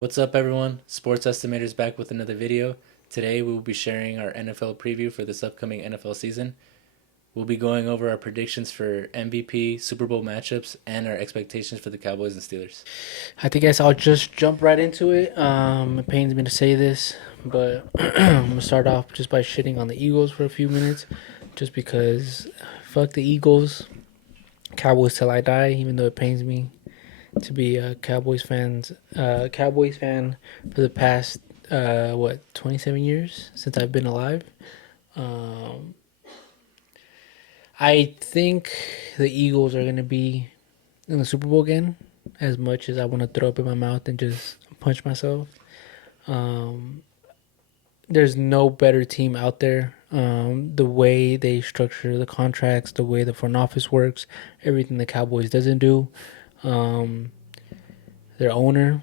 What's up, everyone? Sports Estimators back with another video. Today, we will be sharing our NFL preview for this upcoming NFL season. We'll be going over our predictions for MVP, Super Bowl matchups, and our expectations for the Cowboys and Steelers. I think guess I'll just jump right into it. It pains me to say this, but I'm gonna start off just by shitting on the Eagles for a few minutes, just because fuck the Eagles, Cowboys till I die. Even though it pains me to be a Cowboys fan for the past 27 years since I've been alive. Um, I think the Eagles are gonna be in the Super Bowl again. As much as I want to throw up in my mouth and just punch myself, um, there's no better team out there. The way they structure the contracts, the way the front office works, everything the Cowboys doesn't do. Um, their owner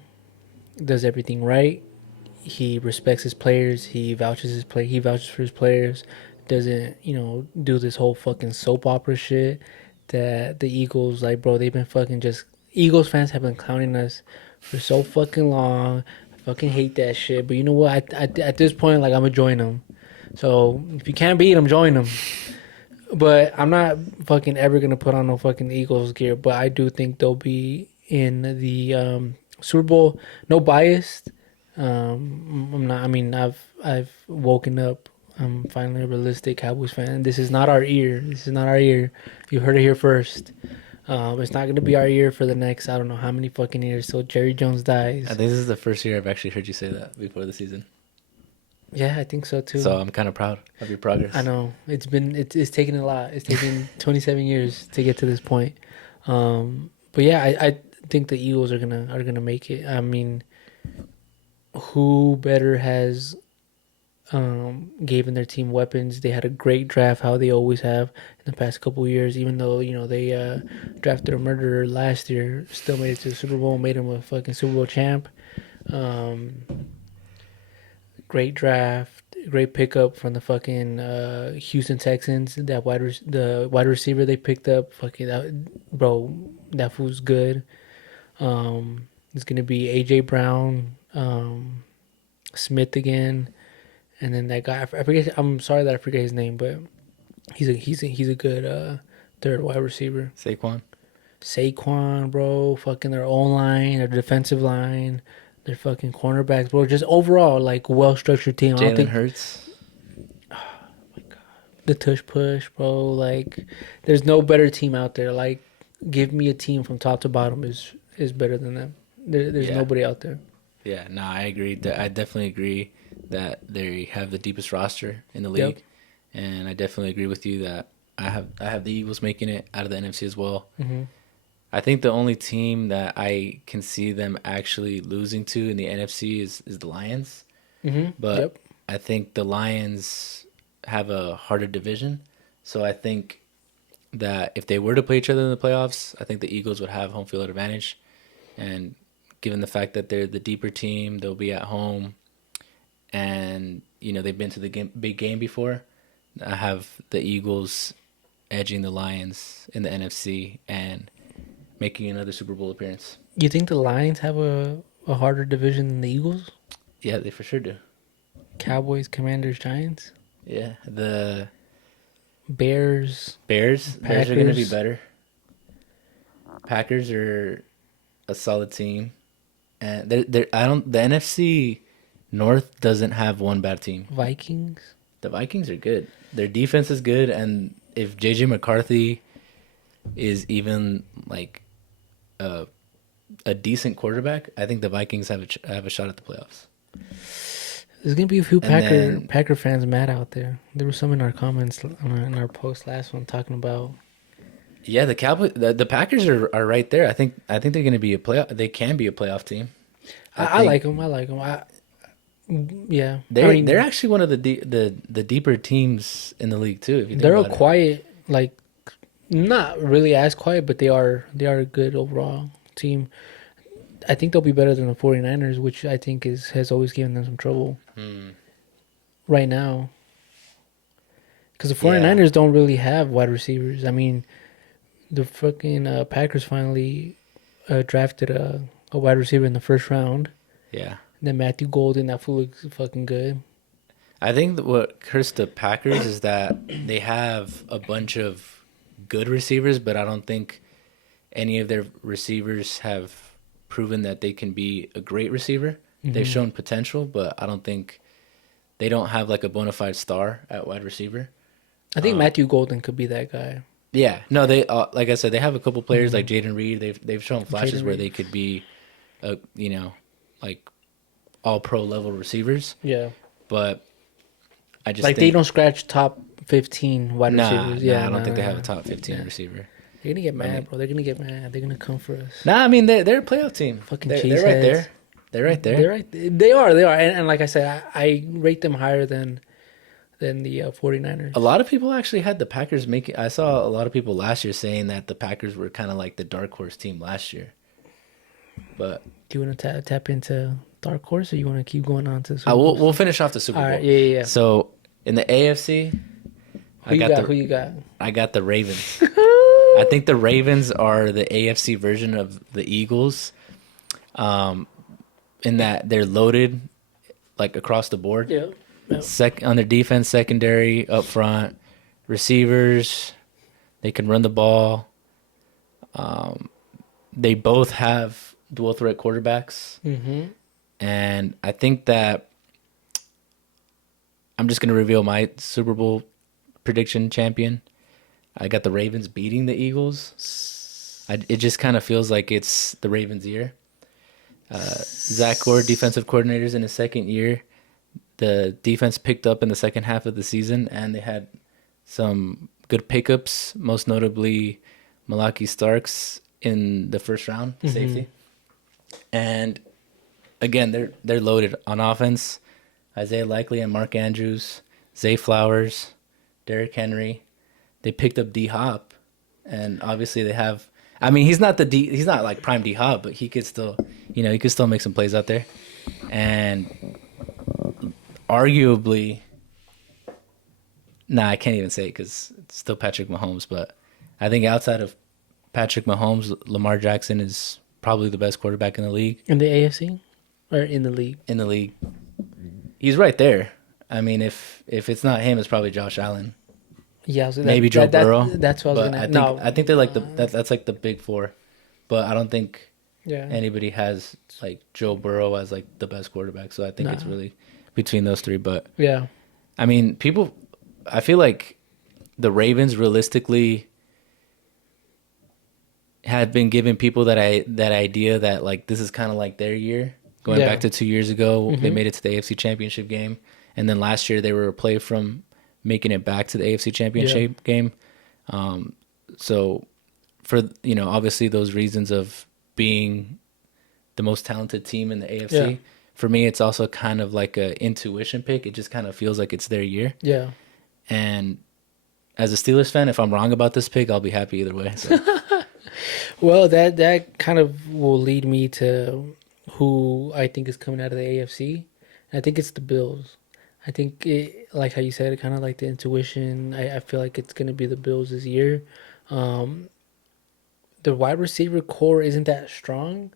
does everything right. He respects his players. He vouches his play. He vouches for his players. Doesn't do this whole fucking soap opera shit that the Eagles like, bro. They've been fucking just Eagles fans have been clowning us for so fucking long. I fucking hate that shit. But you know what? At this point, like I'm gonna join them. So if you can't beat them, join them. But I'm not fucking ever gonna put on no fucking Eagles gear. But I do think they'll be in the Super Bowl. No bias. I'm not. I mean, I've woken up. I'm finally a realistic Cowboys fan. This is not our year. This is not our year. You heard it here first. It's not gonna be our year for the next I don't know how many fucking years. So Jerry Jones I dies. think this is the first year I've actually heard you say that before the season. Yeah, I think so too. So I'm kind of proud of your I progress. know it's taken a lot. It's taken 27 years to get to this point. But yeah, I think the Eagles are gonna make it. I mean, who better has given their team weapons? They had a great draft, how they always have in the past couple of years. Even though they drafted a murderer last year, still made it to the Super Bowl, made him a fucking Super Bowl champ. Um, Great draft, great pickup from the fucking Houston Texans. The wide receiver they picked up, fucking that bro, that fool's good. It's gonna be AJ Brown, Smith again, and then that guy. I forget. I'm sorry that I forget his name, but he's a good third wide receiver. Saquon, Saquon, bro, fucking their own line, their defensive line, their fucking cornerbacks, bro. Just overall, like well structured team. I don't Jalen think Hurts. the tush push, bro. Like, there's no better team out there. Like, give me a team from top to bottom is better than them. There's Yeah, nobody out there. yeah. No, I agree. I definitely agree that they have the deepest roster in the Yep. league, and I definitely agree with you that I have the Eagles making it out of the NFC as well. Hmm. I think the only team that I can see them actually losing to in the NFC is the Lions. Hmm. But Yep. I think the Lions have a harder division. So I think that if they were to play each other in the playoffs, I think the Eagles would have home field advantage. And given the fact that they're the deeper team, they'll be at home and they've been to the big game before. I have the Eagles edging the Lions in the NFC and making another Super Bowl appearance. You think the Lions have a harder division than the Eagles? Yeah, they for sure do. Cowboys, Commanders, Giants, Yeah, the Bears, Bears are going to be Packers, better. Packers are a solid team, and they're I don't the NFC North doesn't have one bad team. Vikings. The Vikings are good. Their defense is good, and if JJ McCarthy is even like a a decent quarterback, I think the Vikings have a shot at the playoffs. There's gonna be a few And Packer then Packer fans mad out there. There were some in our comments in our post last one talking about. yeah, the Packers are right there. I think they're going to be a playoff. They can be a playoff team. I I like think them. I like them. Yeah. I they're mean, actually one of the deeper teams in the league too. If you think they're a about it. quiet, like not really as quiet, but they are a good overall team. I think they'll be better than the 49ers, which I think is has always given them some trouble Hmm. right now. Because the Yeah, 49ers don't really have wide receivers. I mean, the fucking Packers finally drafted a wide receiver in the first round. Yeah. Then Matthew Golden, that fool looks fucking good. I think that what hurts the Packers is that they have a bunch of good receivers, but I don't think any of their receivers have proven that they can be a great receiver. They've Hmm. shown potential, but I don't think they don't have like a bona fide star at wide receiver. I think Matthew Golden could be that guy. Yeah, no, they like I said, they have a couple players like Hmm. Jaden Reed. They've shown flashes Jaden where Reed. they could be, like all pro level receivers. Yeah. But I just Like they think don't scratch top 15 wide nah, receivers. nah, Yeah, I don't nah, think they nah, have a nah. top 15 Yeah. receiver. They're gonna get I mad, mean, bro. They're gonna get mad. They're gonna come for us. nah, I mean they're a playoff team. Fucking They're right cheeseheads. there. They're right there. They're right. They are. They are. And like I said, I rate them higher than the 49ers. A lot of people actually had the Packers making. I saw a lot of people last year saying that the Packers were kind of like the dark horse team last year. But Do you want to tap into Dark Horse, or you want to keep going on to the I Super will Bowl? we'll finish off the Super All Bowl. right. Yeah, yeah, yeah. So in the AFC, Who you got? Who you got? I got the Ravens. I think the Ravens are the AFC version of the Eagles, in that they're loaded like across the board. Yeah. On their defense, secondary, up front, receivers, they can run the ball. They both have dual threat quarterbacks, Mm-hmm. and I think that I'm just going to reveal my Super Bowl prediction champion. I got the Ravens beating the Eagles. It just kind of feels like it's the Ravens' year. Zach Gore, defensive coordinators in his second year. The defense picked up in the second half of the season, and they had some good pickups, most notably Malaki Starks in the first round, safety. And again, they're loaded on offense. Isaiah Likely and Mark Andrews, Zay Flowers, Derrick Henry. They picked up D Hop, and obviously they have. I mean, he's not like prime D Hop, but he could still, he could still make some plays out there. And arguably, I can't even say it because it's still Patrick Mahomes. But I think outside of Patrick Mahomes, Lamar Jackson is probably the best quarterback in the league. In the AFC or in the league? In the league, he's right there. I mean, if it's not him, it's probably Josh Allen. Yeah, so Maybe Joe Burrow. That's what I was But gonna. I think they're like that's like the big four. But I don't think Yeah. anybody has like Joe Burrow as like the best quarterback. So I think it's Nah. really between those three. But Yeah. I mean, I feel like the Ravens realistically had been giving people that idea that like this is kind of like their year. Going Yeah. back to 2 years ago, they Mhm. made it to the AFC Championship game, and then last year they were a play from making it back to the AFC Championship game. So for obviously those reasons of being the most talented team in the AFC, Yeah. for me it's also kind of like a intuition pick. It just kind of feels like it's their year. Yeah. And as a Steelers fan, if I'm wrong about this pick, I'll be happy either way. So. Well, that kind of will lead me to who I think is coming out of the AFC. I think it's the Bills. I think like how you said, kind of like the intuition. I feel like it's gonna be the Bills this year. The wide receiver core isn't that strong,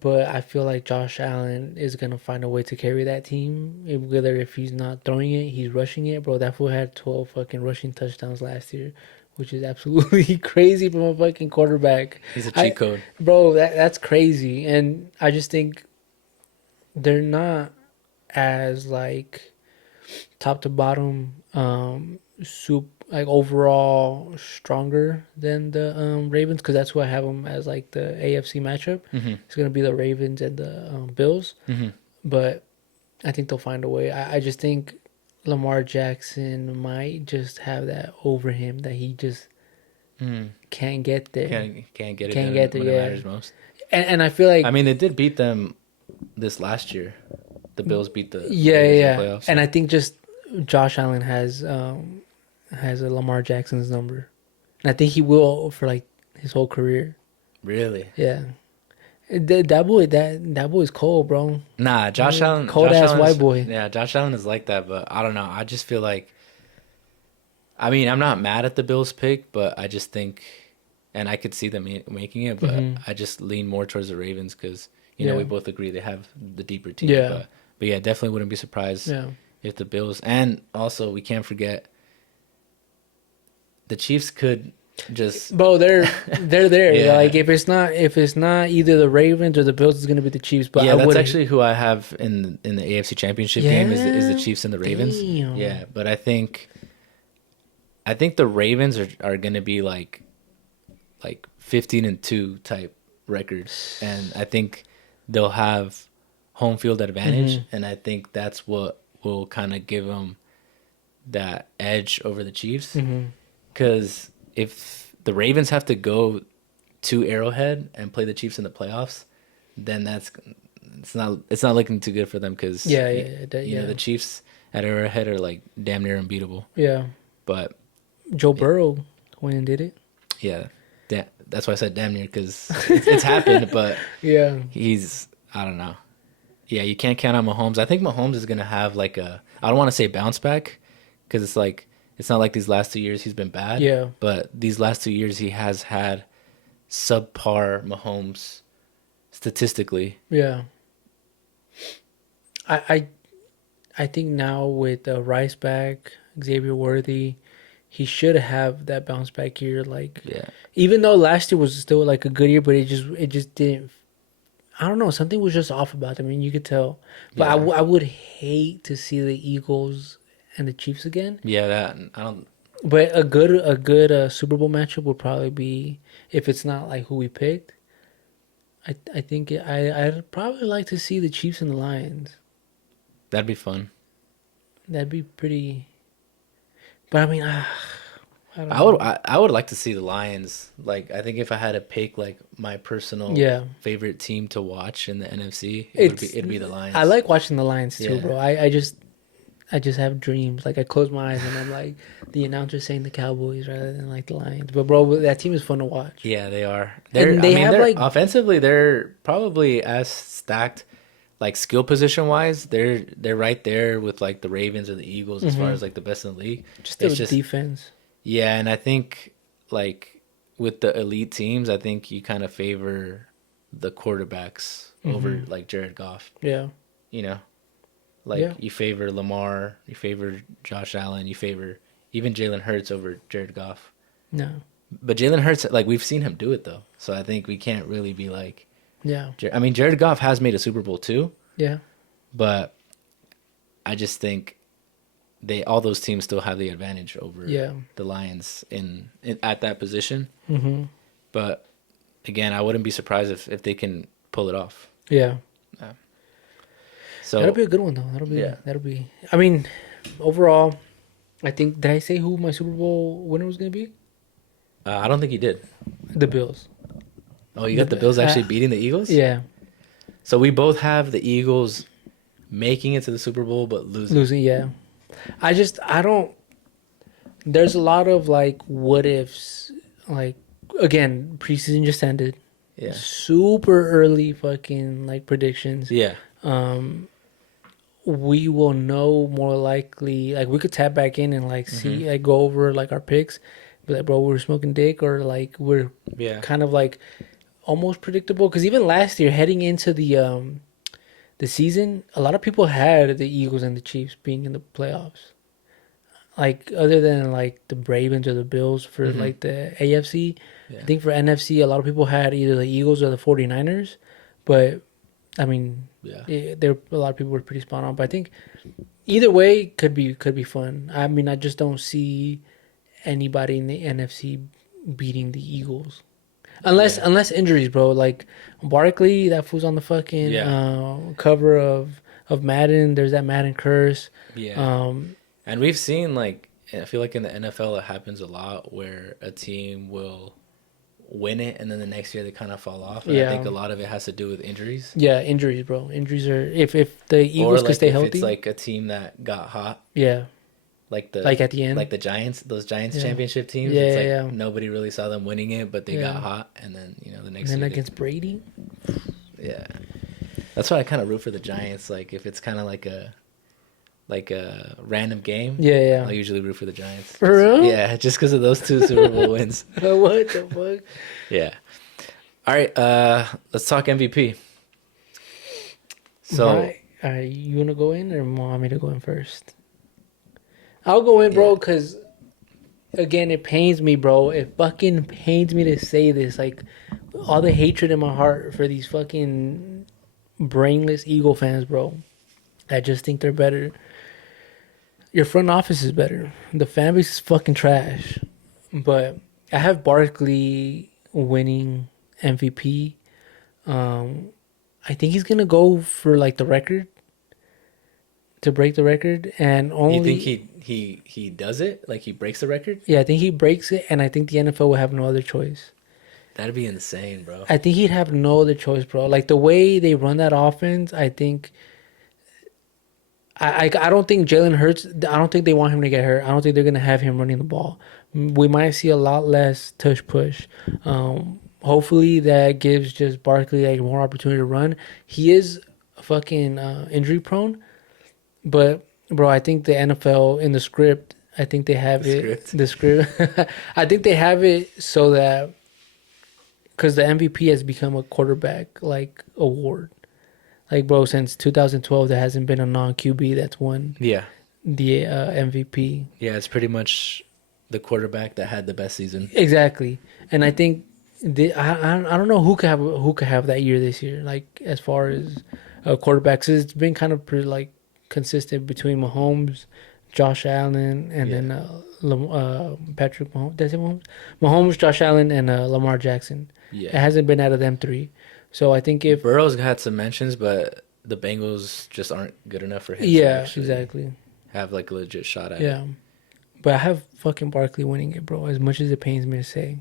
but I feel like Josh Allen is gonna find a way to carry that team. Whether if he's not throwing it, he's rushing it, bro. That fool had 12 fucking rushing touchdowns last year, which is absolutely crazy from a fucking quarterback. He's a cheat code. Bro, that's crazy. And I just think they're not as like top to bottom like overall stronger than the Ravens, because that's who I have them as like the AFC matchup. It's gonna be the Ravens and the Bills, but I think they'll find a way. I just think Lamar Jackson might just have that over him that he just can't get there. Can't get it Can't done get there, when it yeah. matters most. And I feel like I mean, they did beat them this last year. The Bills beat the yeah, Raiders in yeah. the playoffs. And I think just Josh Allen has a Lamar Jackson's number, and I think he will for like his whole career. Really? Yeah, that boy is cold, bro. Nah, Josh Allen. Cold Josh ass Allen white is- boy. Yeah, Josh Allen is like that, but I don't know. I just feel like. I mean, I'm not mad at the Bills pick, but I just think, and I could see them making it, but I just lean more towards the Ravens because we both agree they have the deeper team. Yeah. But yeah, definitely wouldn't be surprised Yeah. if the Bills, and also we can't forget the Chiefs could just Bro, they're there. Yeah. Like if it's not either the Ravens or the Bills, it's gonna be the Chiefs. But yeah, I that's would actually who I have in the AFC Championship game is the Chiefs and the Ravens. Damn. Yeah, but I think the Ravens are gonna be like 15-2 type records, and I think they'll have home field advantage, and I think that's what will kind of give them that edge over the Chiefs. Because if the Ravens have to go to Arrowhead and play the Chiefs in the playoffs, then it's not looking too good for them. Because the Chiefs at Arrowhead are like damn near unbeatable. Yeah. But Joe Burrow went and did it. yeah, that's why I said damn near, because it's happened. But Yeah. I don't know. Yeah, you can't count on Mahomes. I think Mahomes is gonna have like I don't want to say bounce back, because it's not like these last 2 years he's been bad. Yeah. But these last 2 years he has had subpar Mahomes statistically. Yeah. I think now with Rice back, Xavier Worthy, he should have that bounce back year. Like, Yeah. even though last year was still like a good year, but it just didn't. I don't know. Something was just off about it. I mean, you could tell. But Yeah. I would hate to see the Eagles and the Chiefs again. Yeah, that I don't. But a good Super Bowl matchup would probably be, if it's not like who we picked. I think I'd probably like to see the Chiefs and the Lions. That'd be fun. That'd be pretty. But I mean, I don't know. I would like to see the Lions. Like, I think if I had to pick like my personal favorite team to watch in the NFC, it'd be the Lions. I like watching the Lions too, Yeah. bro. I just have dreams. Like I close my eyes and I'm like the announcer saying the Cowboys rather than like the Lions. But bro, that team is fun to watch. Yeah, they are. Like Offensively, they're probably as stacked, like skill position wise. They're right there with like the Ravens or the Eagles as far as like the best in the league. It's just defense. Yeah, and I think like with the elite teams, I think you kind of favor the quarterbacks over like Jared Goff. Yeah. You know, like you favor Lamar, you favor Josh Allen, you favor even Jalen Hurts over Jared Goff. No. But Jalen Hurts, like we've seen him do it though, so I think we can't really be like. Yeah. I mean, Jared Goff has made a Super Bowl too. Yeah. But I just think all those teams still have the advantage over the Lions in at that position. Mm-hmm. But again, I wouldn't be surprised if they can pull it off. Yeah. So that'll be a good one though. That'll be. I mean, overall, I think, did I say who my Super Bowl winner was gonna be? I don't think you did. The Bills. Oh, you got the Bills actually beating the Eagles? Yeah. So we both have the Eagles making it to the Super Bowl but losing. Yeah. I don't. There's a lot of like what ifs. Like, again, preseason just ended. Yeah. Super early fucking like predictions. Yeah. We will know more likely. Like, we could tap back in and like see, like go over like our picks. Be like, bro, we're smoking dick, or like we're kind of like almost predictable. Because even last year, heading into the season, a lot of people had the Eagles and the Chiefs being in the playoffs. Like, other than like the Ravens or the Bills for like the AFC, I think for NFC, a lot of people had either the Eagles or the 49ers. But I mean, a lot of people were pretty spot on. But I think either way could be fun. I mean, I just don't see anybody in the NFC beating the Eagles. Unless injuries, bro. Like Barkley, that fool's on the fucking cover of Madden. There's that Madden curse. Yeah. And we've seen, like, I feel like in the NFL it happens a lot where a team will win it and then the next year they kind of fall off. And I think a lot of it has to do with injuries. Yeah, injuries, bro. Injuries are if the Eagles could stay healthy. It's like a team that got hot. Yeah. Like at the end, like the Giants, those Giants championship teams. Yeah, it's like nobody really saw them winning it, but they got hot, and then the next. And then year against Brady. Yeah, that's why I kind of root for the Giants. Like if it's kind of like a random game. Yeah. I usually root for the Giants. For real? Yeah, just because of those two Super Bowl wins. What the fuck? Yeah. All right, let's talk MVP. So You wanna go in or want me to go in first? I'll go in, bro, yeah, because again, it pains me, bro. It fucking pains me to say this. Like, all the hatred in my heart for these fucking brainless Eagle fans, bro. I just think they're better. Your front office is better. The fan base is fucking trash. But I have Barkley winning MVP. Um, I think he's gonna go for like the record to break the record, and you think only he does it? Like he breaks the record? yeah, I think he breaks it, and I think the NFL will have no other choice. That'd be insane, bro. I think he'd have no other choice, bro. Like the way they run that offense, I think. I don't think Jalen Hurts. I don't think they want him to get hurt. I don't think they're gonna have him running the ball. We might see a lot less tush push. Hopefully that gives just Barkley like more opportunity to run. He is fucking injury prone, but bro, I think the NFL in the script. I think they have The it. script. The script. I think they have it so that because the MVP has become a quarterback like award. Like, bro, since 2012, there hasn't been a non QB that's won Yeah. the MVP. Yeah, it's pretty much the quarterback that had the best season. Exactly, and I think I don't know who could have that year this year. Like as far as quarterbacks, it's been kind of pretty, like consistent between Mahomes, Josh Allen, and Yeah. then Patrick Mahomes. That's it, Mahomes. Mahomes, Josh Allen, and Lamar Jackson. It Yeah. hasn't been out of them three. So I think if Burrow's had some mentions, but the Bengals just aren't good enough for him to yeah, actually exactly. have like a legit shot at it. Yeah. But I have fucking Barkley winning it, bro. As much as it pains me to say,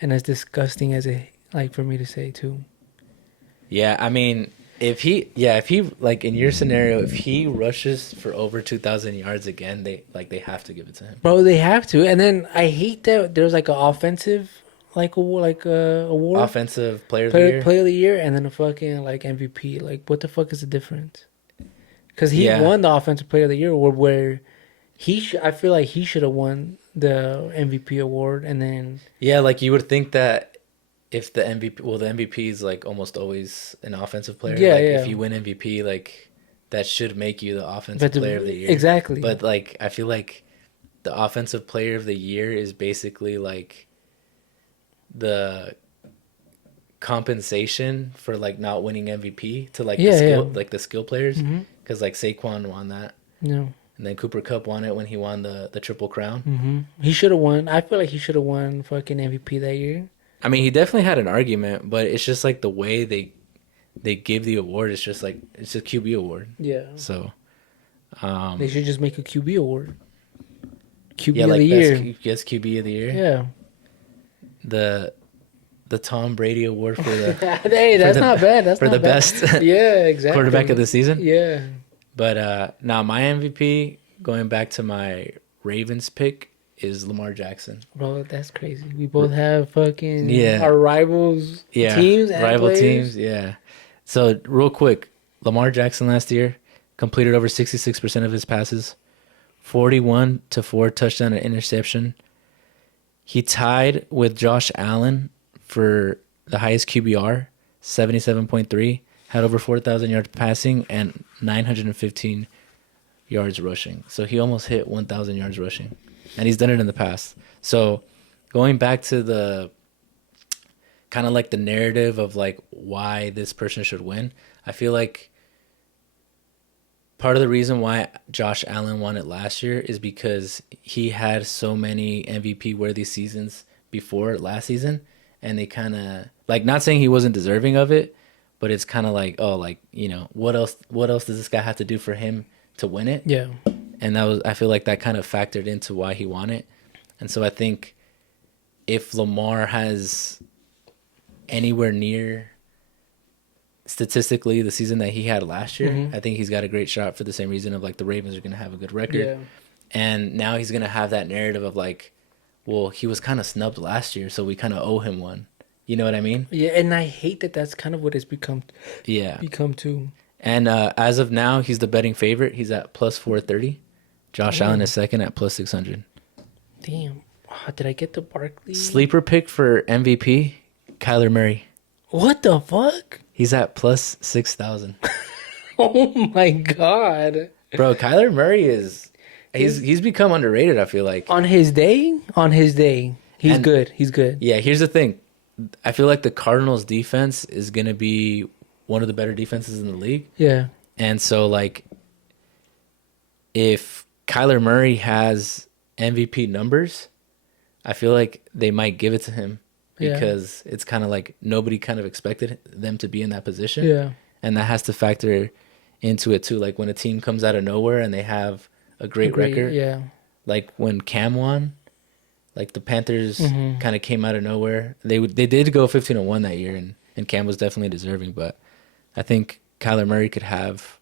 and as disgusting as it like for me to say too. Yeah, I mean, if he like in your scenario, if he rushes for over 2,000 yards again, they have to give it to him. Bro, they have to. And then I hate that there's like an offensive award, Offensive player of the year. player of the year, and then a fucking like MVP. Like, what the fuck is the difference? Because he Yeah. won the offensive player of the year award, where I feel like he should have won the MVP award, and then Yeah, like you would think that if the MVP, well, the MVP is like almost always an offensive player. Yeah, like yeah. if you win MVP, like that should make you the offensive but player of the year. exactly. But like I feel like the offensive player of the year is basically like the compensation for like not winning MVP to like Yeah, the skill yeah. like the skill players Mm-hmm. because like Saquon won that Yeah. and then Cooper Cup won it when he won the triple crown. Mm-hmm. He should have won. I feel like he should have won fucking MVP that year. I mean, he definitely had an argument, but it's just like the way they give the award. It's just like it's a QB award. Yeah. So, They should just make a QB award. QB yeah, of like the year. best QB of the year. Yeah. The Tom Brady award for the Hey, that's the- not bad. That's for not the bad. best Yeah, exactly. quarterback of the season. Yeah. But now my MVP, going back to my Ravens pick, is Lamar Jackson. Bro, that's crazy. We both have fucking Yeah. our rivals Yeah, teams and rival players. teams. Yeah. So real quick, Lamar Jackson last year completed over 66% of his passes, 41 to 4 touchdown and interception. He tied with Josh Allen for the highest QBR, 77.3, had over 4,000 yards passing and 915 yards rushing. So he almost hit 1,000 yards rushing. And he's done it in the past. So going back to the kind of like the narrative of like why this person should win, I feel like part of the reason why Josh Allen won it last year is because he had so many MVP worthy seasons before last season, and they kind of like, not saying he wasn't deserving of it, but it's kind of like, oh, like, you know, what else does this guy have to do for him to win it? Yeah. And I feel like that kind of factored into why he won it. And so I think if Lamar has anywhere near statistically the season that he had last year, Mhm. I think he's got a great shot for the same reason of like the Ravens are going to have a good record. Yeah. And now he's going to have that narrative of like, well, he was kind of snubbed last year, so we kind of owe him one. You know what I mean? Yeah, and I hate that that's kind of what it's become Yeah. too. And as of now, he's the betting favorite. He's at plus 430. Josh Damn. Allen is second at plus 600. Damn. Did I get the Barkley? Sleeper pick for MVP, Kyler Murray. What the fuck? He's at plus 6,000. Oh my god. Bro, Kyler Murray is he's become underrated, I feel like. On his day, he's And good. He's good. yeah, here's the thing. I feel like the Cardinals defense is going to be one of the better defenses in the league. Yeah. And so like if Kyler Murray has MVP numbers, I feel like they might give it to him Yeah. because it's kind of like nobody kind of expected them to be in that position. Yeah. And that has to factor into it too. Like when a team comes out of nowhere and they have a great record, Yeah. like when Cam won, like the Panthers Mm-hmm. kind of came out of nowhere. They did go 15-1 that year, and Cam was definitely deserving. But I think Kyler Murray could have.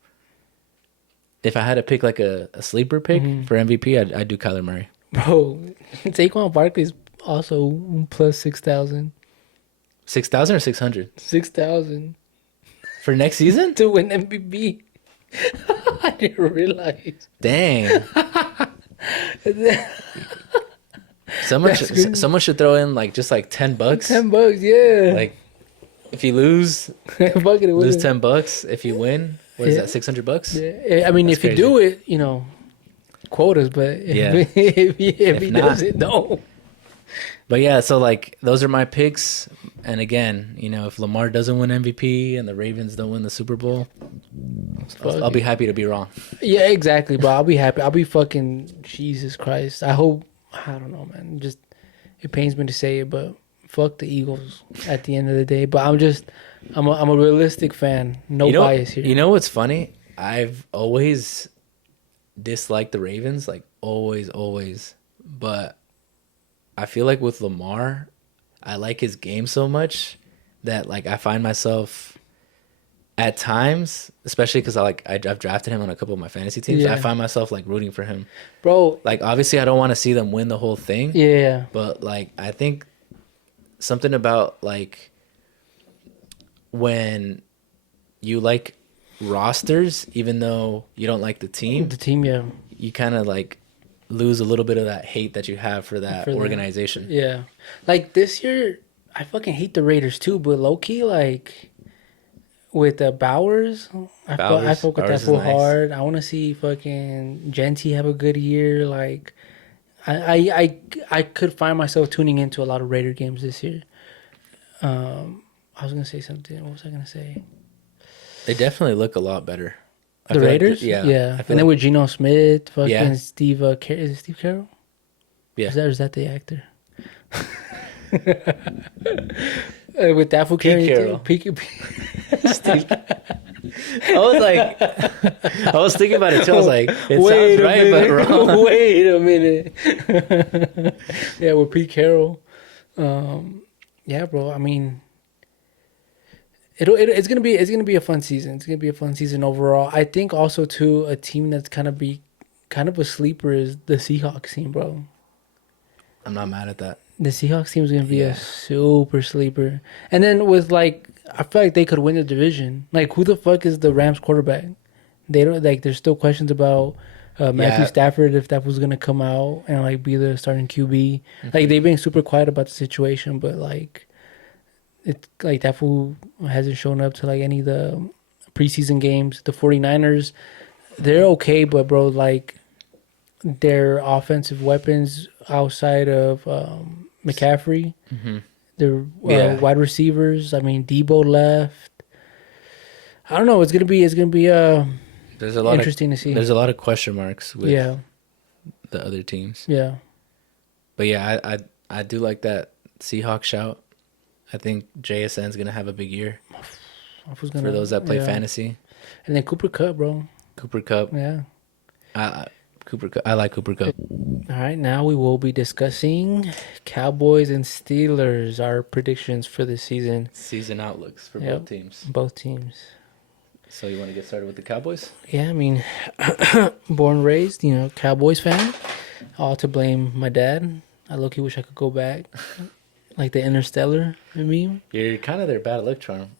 If I had to pick like a sleeper pick Mm-hmm. for MVP, I'd do Kyler Murray. Bro, Saquon Barkley's also plus 6,000. 6,000 or 600 6,000 for next season? to win MVP. I didn't realize. Dang. Someone That's good. someone should throw in like just like $10. $10, yeah. Like if you lose, Fuck it, lose win. $10. If you win, what is Yeah. that? $600? Yeah. I mean, That's if you crazy. do it, you know, quotas, but if, Yeah. if he not- does it, no. But yeah, so like those are my picks. And again, you know, if Lamar doesn't win MVP and the Ravens don't win the Super Bowl, I'll be happy to be wrong. Yeah, exactly, bro. I'll be happy. I'll be fucking Jesus Christ. I hope. I don't know, man. Just it pains me to say it, but fuck the Eagles at the end of the day. But I'm a realistic fan. No You know, bias here. You know what's funny? I've always disliked the Ravens, like always. But I feel like with Lamar, I like his game so much that like I find myself at times, especially because I've drafted him on a couple of my fantasy teams. Yeah. I find myself like rooting for him. Bro. Like obviously, I don't want to see them win the whole thing. Yeah. But like I think something about like when you like rosters, even though you don't like the team, The team, yeah. you kind of like lose a little bit of that hate that you have for that For the- organization. Yeah. Like this year, I fucking hate the Raiders too, but low key, like with Bowers, I fuck with that Bowers is full nice. hard. I want to see fucking Genty have a good year. Like, I could find myself tuning into a lot of Raider games this year. I was gonna say something. What was I gonna say? They definitely look a lot better. I The feel like Raiders, yeah. yeah. I And feel then like- with Geno Smith, fucking Yeah. Steve. Is it Steve Carroll? Yeah. Is that the actor? With that Pete Carroll. Steve. I was like, I was thinking about it too. I was like, it Wait sounds a right, but minute. wrong. Wait a minute. Yeah, with Pete Carroll. Yeah, bro. I mean, it's gonna be a fun season. It's gonna be a fun season overall. I think also too a team that's kind of a sleeper is the Seahawks team, bro. I'm not mad at that. The Seahawks team is gonna be Yeah. a super sleeper. And then with like, I feel like they could win the division. Like, who the fuck is the Rams quarterback? They don't like. There's still questions about Matthew Yeah. Stafford if that was gonna come out and like be the starting QB. Like they've been super quiet about the situation, but like it's like that fool hasn't shown up to like any of the preseason games. The 49ers, they're okay, but bro, like their offensive weapons outside of McCaffrey, their Yeah. wide receivers. I mean, Debo left. I don't know. It's gonna be There's a lot interesting to see. There's a lot of question marks with Yeah, the other teams. yeah, But yeah, I do like that Seahawks shout. I think JSN's gonna have a big year I was for those that play yeah. fantasy. And then Cooper Cup, bro. Cooper Cup. Yeah. Cooper Cup. I like Cooper Cup. All right, now we will be discussing Cowboys and Steelers, our predictions for the season. Season outlooks for Yep. both teams. Both teams. So you want to get started with the Cowboys? Yeah, I mean, born raised, Cowboys fan. All to blame my dad. I low-key wish I could go back. Like the Interstellar meme. You're kind of their bad luck charm.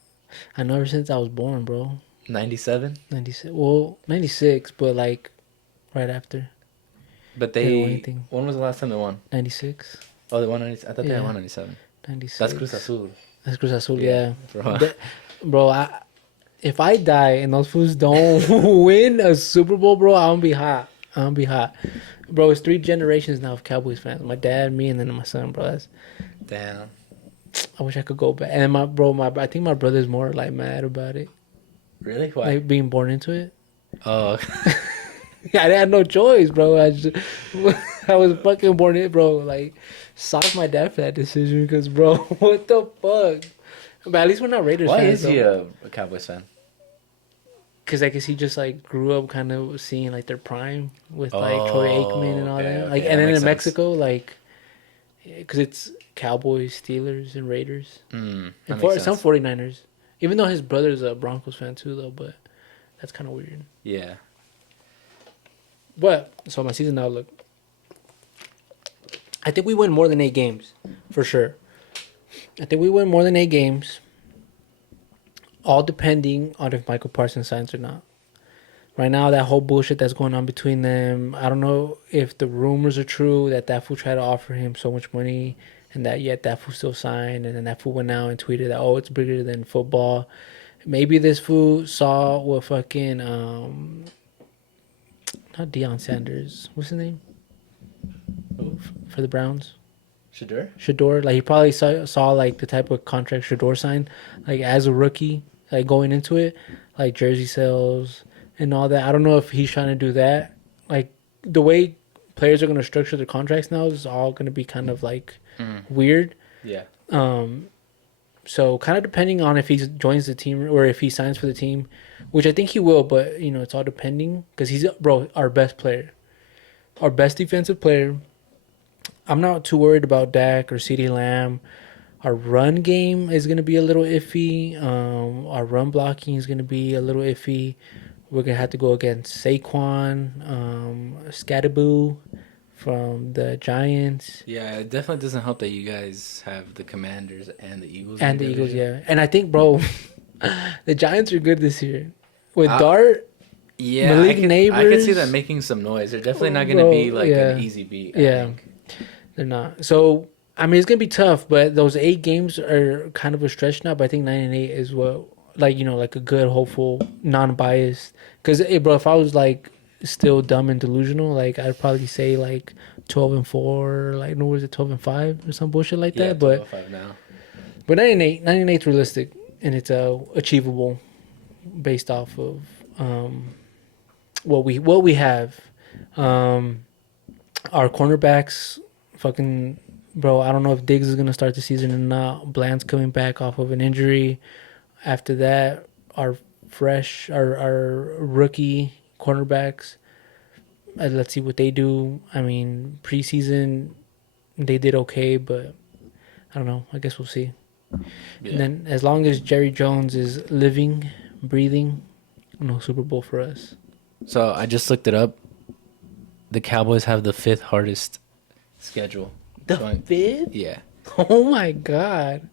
I know ever since I was born, bro. 97, 96. Well, 96, but like right after but They don't win they. anything. When was the last time they won? 96. Oh, they won 90. I thought they Yeah. had won 97. 96. That's Cruz Azul. That's Cruz Azul, Yeah, yeah. bro. Bro, if I die and those fools don't win a Super Bowl, bro, I'm gonna be hot. I'm gonna be hot, bro. It's 3 generations now of Cowboys fans. My dad, me, and then my son, bro. Damn. I wish I could go back. And then I think my brother's more like mad about it, Really? Why? like being born into it. Oh, I had no choice, bro. I was fucking born in, bro. Like, sock my dad for that decision, because, bro, what the fuck? But at least we're not Raiders why fans, is he though. a Cowboys fan? Because I guess he just like grew up kind of seeing like their prime with like Troy Aikman Oh, and all okay, that. Like, okay, and that then makes in sense. Mexico, like, because it's Cowboys, Steelers, and Raiders, That and makes some sense. 49ers. Even though his brother's a Broncos fan too, though, but that's kind of weird. Yeah. But so my season outlook, I think we win more than 8 games, for sure. I think we win more than 8 games, all depending on if Michael Parsons signs or not. Right now, that whole bullshit that's going on between them, I don't know if the rumors are true that fool tried to offer him so much money and that yet that fool still signed, and then that fool went out and tweeted that, oh, it's bigger than football. Maybe this fool saw what fucking not Deion Sanders, what's his name for the Browns? Shador? Shador, like he probably saw like the type of contract Shador signed, like as a rookie, like going into it, like jersey sales and all that. I don't know if he's trying to do that. Like the way players are going to structure their contracts now is all going to be kind of like weird. Yeah. So kind of depending on if he joins the team or if he signs for the team, which I think he will, but you know it's all depending because he's our best player, our best defensive player. I'm not too worried about Dak or CeeDee Lamb. Our run game is going to be a little iffy. Our run blocking is going to be a little iffy. We're going to have to go against Saquon, Scattaboo from the Giants. Yeah, it definitely doesn't help that you guys have the Commanders and the Eagles in And your the Eagles, division. yeah. And I think, bro, the Giants are good this year. With Uh, Dart, yeah, Malik I could see Neighbors. that making some noise. They're definitely not going to Bro, be like an yeah. easy beat, I Yeah, think. they're not. So, I mean, it's going to be tough, but those 8 games are kind of a stretch now. But I think 9-8 is what, like, you know, like a good, hopeful, non biased. Because, hey, bro, if I was like still dumb and delusional, like, I'd probably say like 12-4, like, no, was it 12-5 or some bullshit like Yeah, that? But 12-5 now. 9-8 is realistic and it's achievable based off of what we have. Um, our cornerbacks, fucking bro. I don't know if Diggs is gonna start the season or not. Bland's coming back off of an injury. After that, our rookie cornerbacks. Let's see what they do. I mean, preseason they did okay, but I don't know. I guess we'll see. Yeah. And then as long as Jerry Jones is living, breathing, no Super Bowl for us. So I just looked it up. The Cowboys have the 5th hardest schedule. The Going- 5th? Yeah. Oh my God.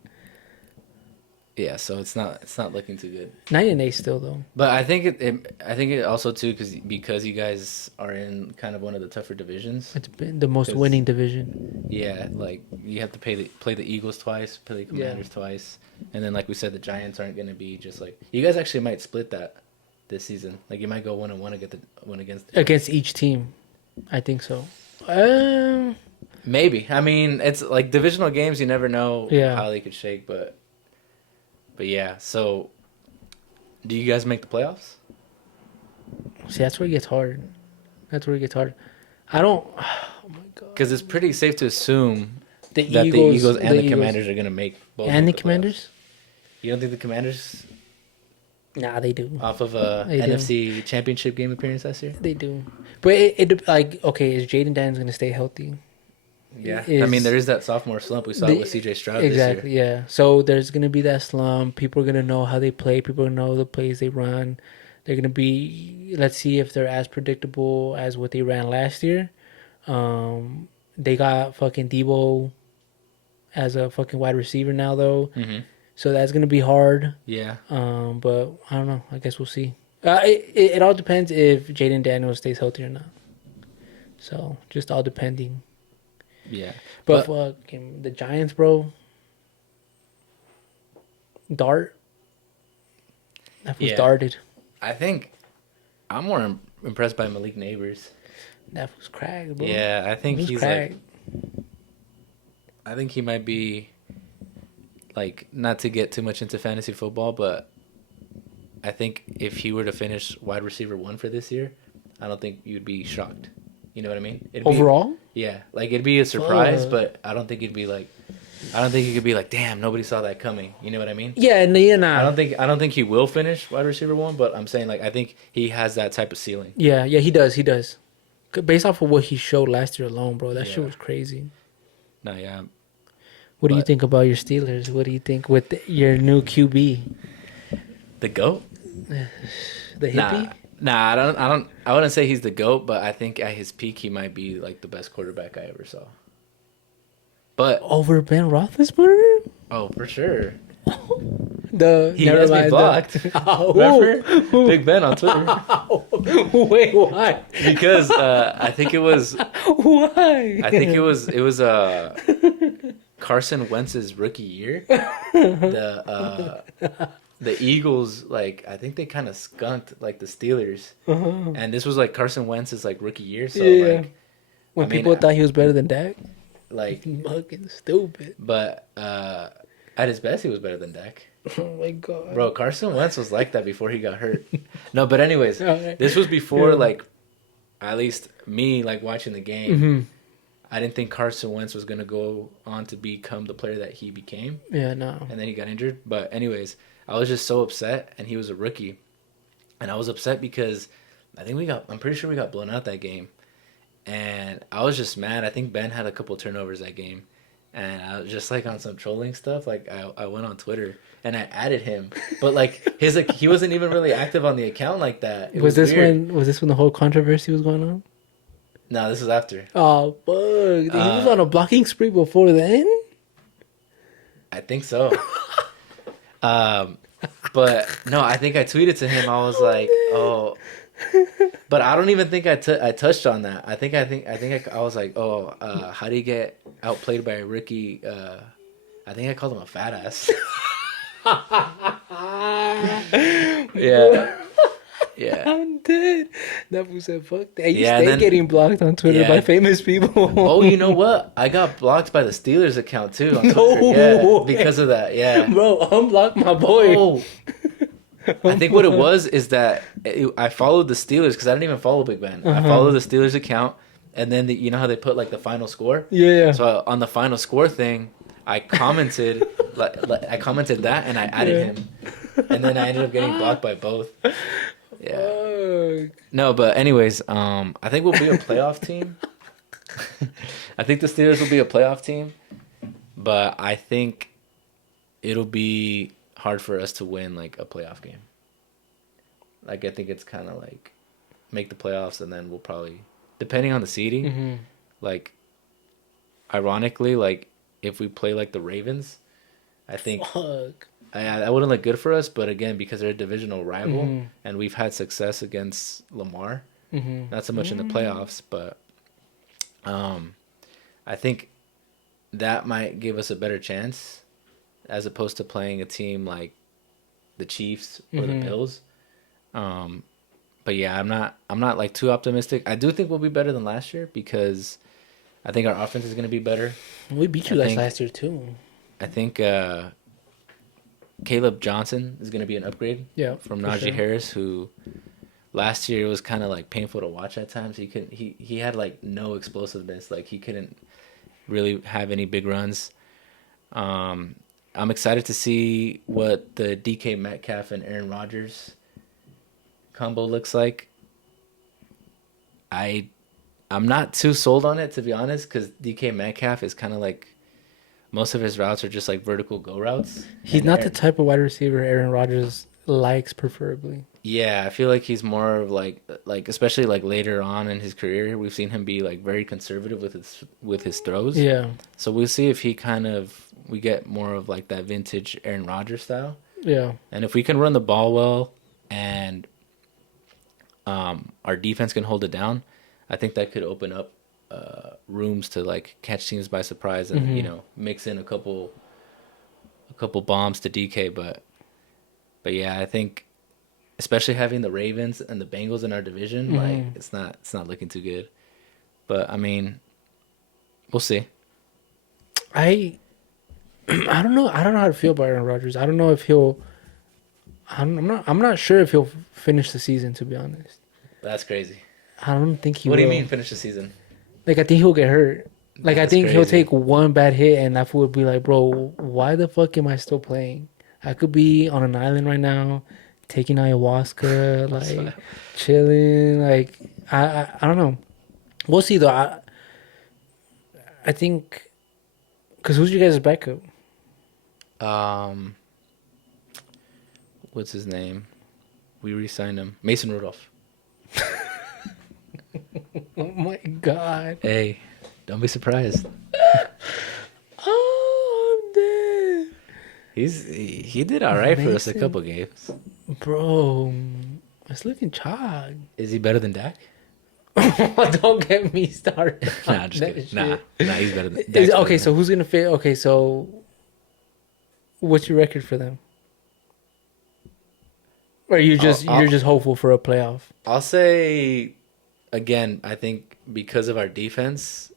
Yeah, so it's not looking too good. 9-8 still though. But I think it also too because you guys are in kind of one of the tougher divisions. It's been the most 'Cause- winning division. Yeah, like you have to play the Eagles twice, play the Commanders twice, and then like we said, the Giants aren't going to be just like you guys actually might split that this season. Like you might go 1-1 against Against each team. I think so. maybe. I mean, it's like divisional games. You never know Yeah. how they could shake, but yeah. So, do you guys make the playoffs? See, that's where it gets hard. I don't. Oh my God. Because it's pretty safe to assume The that the Eagles and the Eagles- Commanders are going to make both. and the make the playoffs. Commanders. You don't think the Commanders Nah, they do. off of a They do. NFC Championship game appearance last year? They do. But it like okay, is Jaden Daniels gonna stay healthy? Yeah, I Is- mean there is that sophomore slump we saw The- with CJ Stroud Exactly, this year. yeah. So there's gonna be that slump. People are gonna know how they play. People are gonna know the plays they run. They're gonna be. Let's see if they're as predictable as what they ran last year. They got fucking Debo as a fucking wide receiver now though, Mm-hmm. so that's gonna be hard. Yeah, But I don't know. I guess we'll see. It all depends if Jaden Daniels stays healthy or not. So just all depending. yeah. But fucking the Giants, bro. Dart. That was Yeah. started. I think I'm more impressed by Malik Neighbors. That was cracked, bro. Yeah, I It think was he's cracked. like, I think he might be like, not to get too much into fantasy football, but I think if he were to finish wide receiver one for this year, I don't think you'd be shocked. You know what I mean? It'd be, Overall? yeah, like it'd be a surprise, Fuck. but I don't think it'd be like, I don't think you could be like, damn, nobody saw that coming. You know what I mean? Yeah, nah. I don't think he will finish wide receiver one, but I'm saying like I think he has that type of ceiling. Yeah, he does. He does. Based off of what he showed last year alone, bro, that shit Yeah. was crazy. No, yeah. What do you But think about your Steelers? What do you think with your new QB, the GOAT? the hippie? Nah, I wouldn't say he's the GOAT, but I think at his peak he might be like the best quarterback I ever saw. But Over Ben Roethlisberger? oh, for sure. He Never has me mind, blocked. Oh, Remember? Big Ben on Twitter. wait, why? Because I think it was Why? Carson Wentz's rookie year. The Eagles, like, I think they kind of skunked like the Steelers, and this was like Carson Wentz's like rookie year. So Yeah. like, When I mean, people thought he was better than Dak, like, fucking stupid. but at his best, he was better than Dak. Oh my god, Bro, Carson Wentz was like that before he got hurt. No, but anyways, Okay. this was before Yeah. like, at least me like watching the game. Mm-hmm. I didn't think Carson Wentz was gonna go on to become the player that he became, Yeah, no. and then he got injured. But anyways, I was just so upset, and he was a rookie, and I was upset because I'm pretty sure we got blown out that game, and I was just mad. I think Ben had a couple turnovers that game, and I was just like on some trolling stuff. Like I went on Twitter and I added him, but like he wasn't even really active on the account like that. It Was this weird. when the whole controversy was going on? No, this is after. Oh fuck! He was on a blocking spree before then. I think so. But no, I think I tweeted to him. I was like, oh, but I don't even think I touched on that. I think I was like, oh, how do you get outplayed by a rookie? I think I called him a fat ass. Yeah. Yeah. I'm dead. That fool said, "Fuck that." You Yeah, stay then- getting blocked on Twitter Yeah. by famous people. Oh, you know what? I got blocked by the Steelers account too on No Twitter. Yeah, way. because of that. Yeah. Bro, unblock my boy. Oh. I think what it was is that I followed the Steelers because I didn't even follow Big Ben. I followed the Steelers account, and then you know how they put like the final score. Yeah. So on the final score thing, I commented, I commented that, and I added him, and then I ended up getting blocked by both. Yeah. Fuck. No, but anyways, I think we'll be a playoff team. I think the Steelers will be a playoff team, but I think it'll be hard for us to win like a playoff game. Like I think it's kind of like make the playoffs and then we'll probably, depending on the seeding, Mm-hmm. like ironically, like if we play like the Ravens, I think Fuck. that wouldn't look good for us. But again, because they're a divisional rival Mhm. and we've had success against Lamar, Mm-hmm. not so much in the playoffs, but I think that might give us a better chance as opposed to playing a team like the Chiefs or the Bills. But yeah, I'm not like too optimistic. I do think we'll be better than last year because I think our offense is going to be better. We beat you I guys think- last year too. I think Caleb Johnson is going to be an upgrade Yeah, from for Najee sure. Harris, who last year was kind of like painful to watch at times. He had like no explosiveness. Like he couldn't really have any big runs. I'm excited to see what the DK Metcalf and Aaron Rodgers combo looks like. I'm not too sold on it, to be honest, because DK Metcalf is kind of like most of his routes are just like vertical go routes. He's And not the Aaron- type of wide receiver Aaron Rodgers likes, preferably. Yeah, I feel like he's more of like especially like later on in his career, we've seen him be like very conservative with his throws. Yeah, So we'll see if we get more of like that vintage Aaron Rodgers style. yeah. And if we can run the ball well and our defense can hold it down, I think that could open up rooms to like catch teams by surprise and you know mix in a couple bombs to DK. But yeah, I think especially having the Ravens and the Bengals in our division, like Mhm. it's not looking too good. But I mean, we'll see. I I don't know. I don't know how to feel about Aaron Rodgers. I don't know if he'll. I'm not sure if he'll finish the season. To be honest, That's crazy. I don't think he What do you will. mean finish the season? Like I think he'll get hurt. Like I That's think he'll crazy. take one bad hit, and that fool would be like, "Bro, why the fuck am I still playing? I could be on an island right now, taking ayahuasca, That's like fine. chilling. Like I don't know. We'll see though. I think because who's your guys' backup? Um, what's his name? We re-signed him, Mason Rudolph. Oh my god! Hey, don't be surprised. Oh, I'm dead, He did all right for us a Mason, couple games. bro. It's looking chalk. Is he better than Dak? Don't get me started Nah, on just that kidding. shit. Nah, he's better than Dak's better Okay, than so him. who's gonna fit? Okay, so what's your record for them? Or I'll, you're I'll just hopeful for a playoff? I'll say again. I think because of our defense,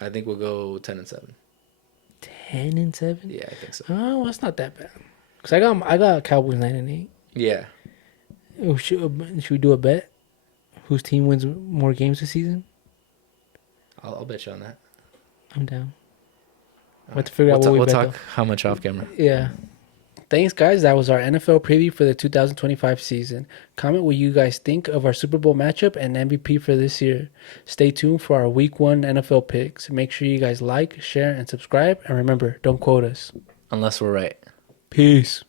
I think we'll go 10-7. 10-7. Yeah, I think so. Oh, well, that's not that bad. Cause I got Cowboys 9-8. Yeah, Oh, should we do a bet? Whose team wins more games this season? I'll bet you on that. I'm down. All We have right. to figure out what we We'll bet talk though. how much off camera. Yeah. Thanks, guys. That was our NFL preview for the 2025 season. Comment what you guys think of our Super Bowl matchup and MVP for this year. Stay tuned for our Week 1 NFL picks. Make sure you guys like, share, and subscribe. And remember, don't quote us. Unless we're right. Peace.